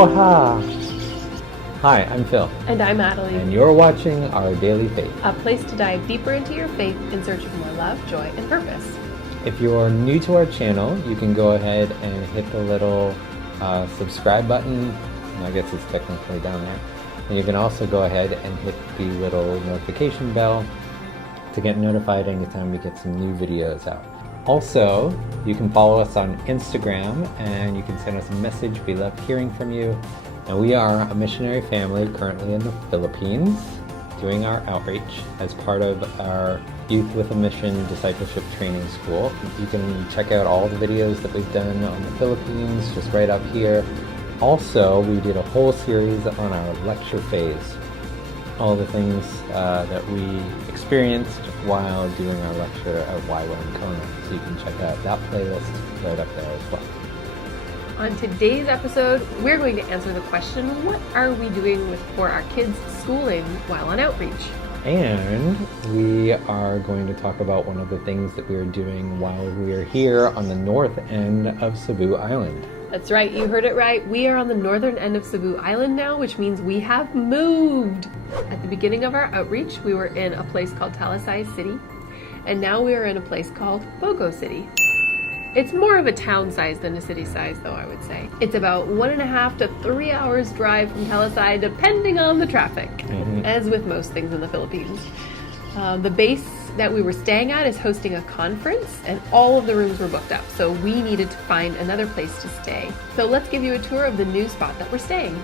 Aloha! Hi, I'm Phil. And I'm Adelie. And you're watching Our Daily Faith. A place to dive deeper into your faith in search of more love, joy, and purpose. If you're new to our channel, you can go ahead and hit the little subscribe button. I guess it's technically down there. And you can also go ahead and hit the little notification bell to get notified anytime we get some new videos out. Also, you can follow us on Instagram and you can send us a message. We love hearing from you. And we are a missionary family currently in the Philippines doing our outreach as part of our Youth with a Mission Discipleship Training School. You can check out all the videos that we've done on the Philippines just right up here. Also, we did a whole series on our lecture phase. All the things that we experienced while doing our lecture at YWAM Kona. So you can check out that playlist right up there as well. On today's episode, we're going to answer the question, what are we doing for our kids' schooling while on outreach? And we are going to talk about one of the things that we are doing while we are here on the north end of Cebu Island. That's right, you heard it right. We are on the northern end of Cebu Island now, which means we have moved. At the beginning of our outreach, we were in a place called Talisay City, and now we are in a place called Bogo City. It's more of a town size than a city size, though, I would say. It's about 1.5 to 3 hours drive from Talisay, depending on the traffic, as with most things in the Philippines. The base that we were staying at is hosting a conference, and all of the rooms were booked up, so we needed to find another place to stay. So let's give you a tour of the new spot that we're staying.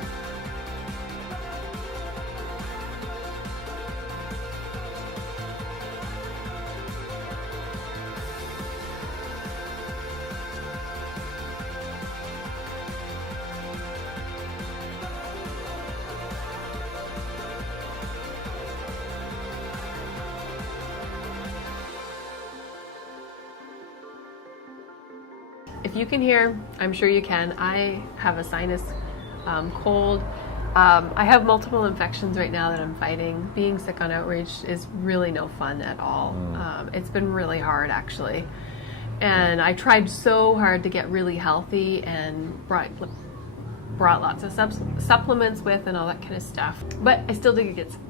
If you can hear, I'm sure you can, I have a sinus cold. I have multiple infections right now that I'm fighting. Being sick on outreach is really no fun at all. It's been really hard, actually. And I tried so hard to get really healthy and brought lots of supplements with and all that kind of stuff. But I still did get sick.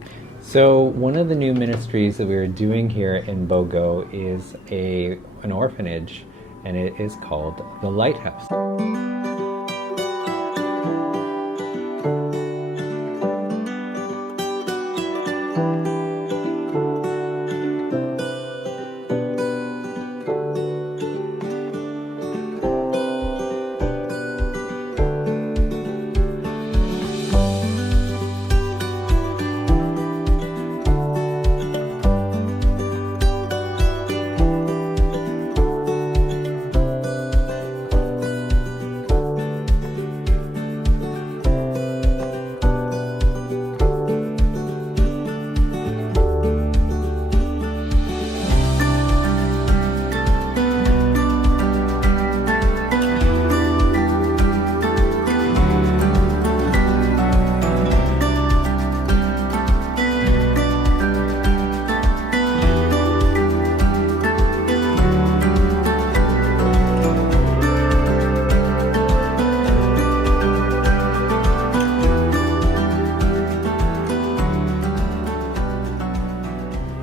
So one of the new ministries that we are doing here in Bogo is an orphanage, and it is called The Lighthouse.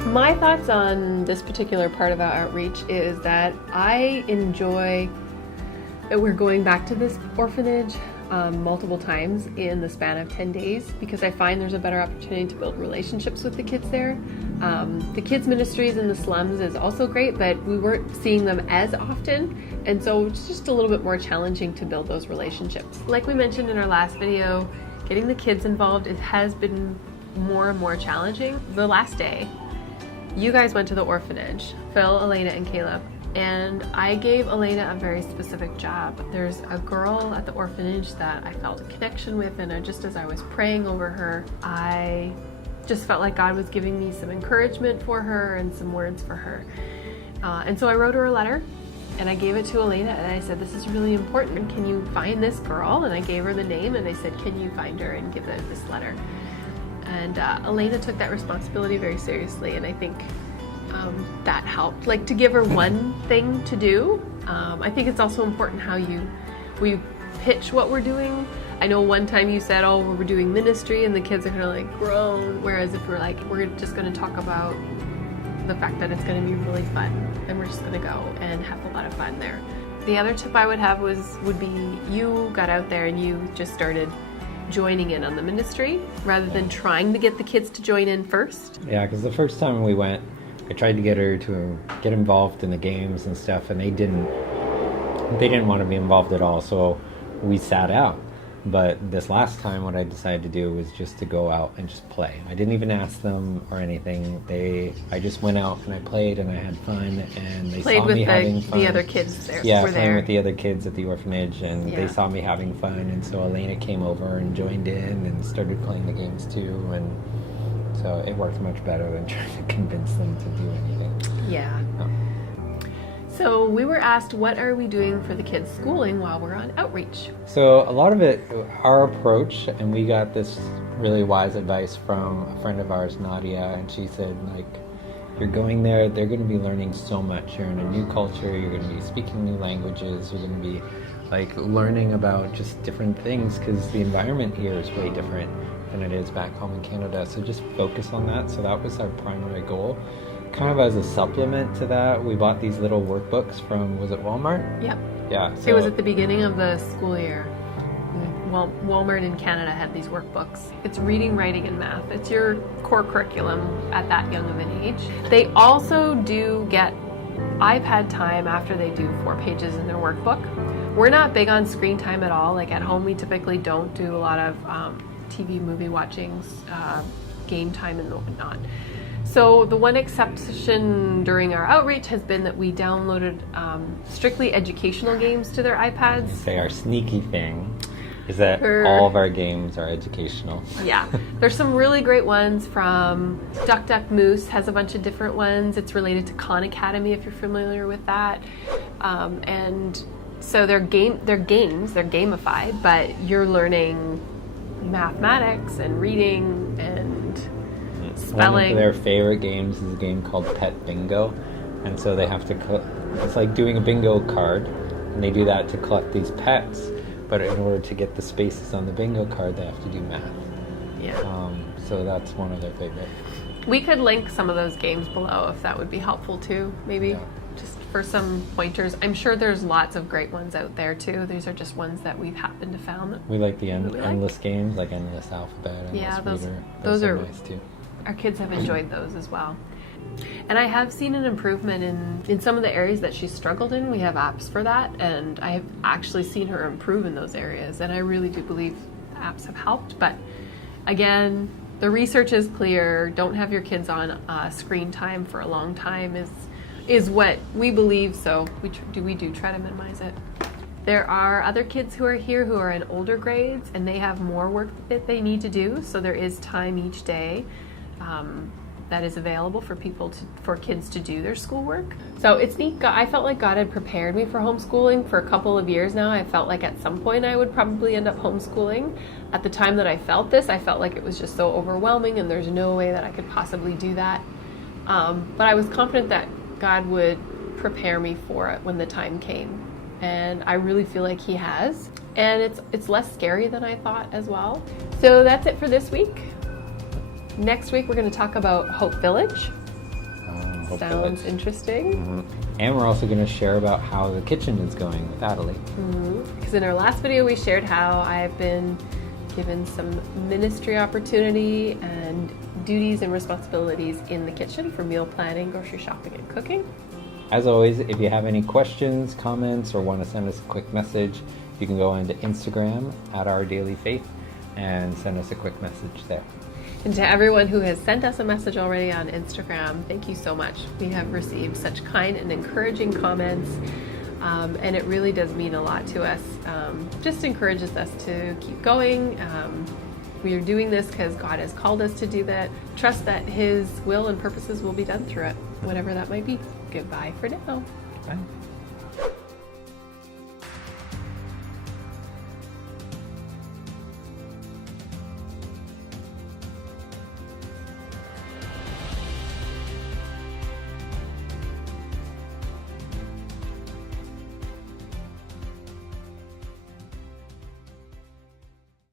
My thoughts on this particular part of our outreach is that I enjoy that we're going back to this orphanage multiple times in the span of 10 days because I find there's a better opportunity to build relationships with the kids there. The kids ministries in the slums is also great, but we weren't seeing them as often, and so it's just a little bit more challenging to build those relationships. Like we mentioned in our last video, getting the kids involved, it has been more and more challenging. The last day, you guys went to the orphanage, Phil, Elena, and Caleb, and I gave Elena a very specific job. There's a girl at the orphanage that I felt a connection with, and just as I was praying over her, I just felt like God was giving me some encouragement for her and some words for her. And so I wrote her a letter, and I gave it to Elena, and I said, this is really important. Can you find this girl? And I gave her the name, and I said, can you find her and give her this letter? And Elena took that responsibility very seriously, and I think that helped. Like, to give her one thing to do. I think it's also important how we pitch what we're doing. I know one time you said, oh, we're doing ministry, and the kids are kind of like grown, whereas if we're like, we're just going to talk about the fact that it's going to be really fun, and we're just going to go and have a lot of fun there. The other tip I would have would be you got out there and you just started joining in on the ministry rather than trying to get the kids to join in first. Yeah, because the first time we went, I tried to get her to get involved in the games and stuff, and they didn't want to be involved at all, so we sat out. But this last time, what I decided to do was just to go out and just play. I didn't even ask them or anything. I just went out and I played and I had fun, and they saw me having fun. The other kids there. Yeah, were playing there. with the other kids at the orphanage, and they saw me having fun, and so Elena came over and joined in and started playing the games too, and so it worked much better than trying to convince them to do anything. Yeah. Oh. So we were asked, what are we doing for the kids' schooling while we're on outreach? So a lot of it, our approach, and we got this really wise advice from a friend of ours, Nadia, and she said, like, you're going there, they're going to be learning so much. You're in a new culture, you're going to be speaking new languages, you're going to be like learning about just different things, because the environment here is way different than it is back home in Canada. So just focus on that. So that was our primary goal. Kind of as a supplement to that, we bought these little workbooks from, was it Walmart? Yep. Yeah. So it was at the beginning of the school year. Well, Walmart in Canada had these workbooks. It's reading, writing, and math. It's your core curriculum at that young of an age. They also do get iPad time after they do 4 pages in their workbook. We're not big on screen time at all. Like at home, we typically don't do a lot of TV, movie watching, game time, and whatnot. So the one exception during our outreach has been that we downloaded strictly educational games to their iPads. Say our sneaky thing is that all of our games are educational. Yeah, there's some really great ones from Duck Duck Moose has a bunch of different ones. It's related to Khan Academy if you're familiar with that, and so they're games, they're gamified, but you're learning mathematics and reading and spelling. One of their favorite games is a game called Pet Bingo, and so they have to it's like doing a bingo card, and they do that to collect these pets, but in order to get the spaces on the bingo card they have to do math. Yeah. So that's one of their favorite. We could link some of those games below if that would be helpful too, maybe. Yeah. Just for some pointers. I'm sure there's lots of great ones out there too. These are just ones that we've happened to found. We like the endless games, like Endless Alphabet, Endless Reader. Those are nice too. Our kids have enjoyed those as well. And I have seen an improvement in some of the areas that she struggled in. We have apps for that, and I have actually seen her improve in those areas, and I really do believe apps have helped. But again, the research is clear. Don't have your kids on screen time for a long time is what we believe, so we do try to minimize it. There are other kids who are here who are in older grades, and they have more work that they need to do, so there is time each day that is available for kids to do their schoolwork. So it's neat. I felt like God had prepared me for homeschooling for a couple of years now. I felt like at some point I would probably end up homeschooling. At the time that I felt this, I felt like it was just so overwhelming and there's no way that I could possibly do that. But I was confident that God would prepare me for it when the time came. And I really feel like He has. And it's less scary than I thought as well. So that's it for this week. Next week, we're going to talk about Hope Village. Sounds interesting. Mm-hmm. And we're also going to share about how the kitchen is going with Adelie. Because in our last video, we shared how I've been given some ministry opportunity and duties and responsibilities in the kitchen for meal planning, grocery shopping, and cooking. As always, if you have any questions, comments, or want to send us a quick message, you can go onto Instagram @OurDailyFaith and send us a quick message there. And to everyone who has sent us a message already on Instagram, thank you so much. We have received such kind and encouraging comments, and it really does mean a lot to us. Just encourages us to keep going. We are doing this because God has called us to do that. Trust that His will and purposes will be done through it, whatever that might be. Goodbye for now. Bye.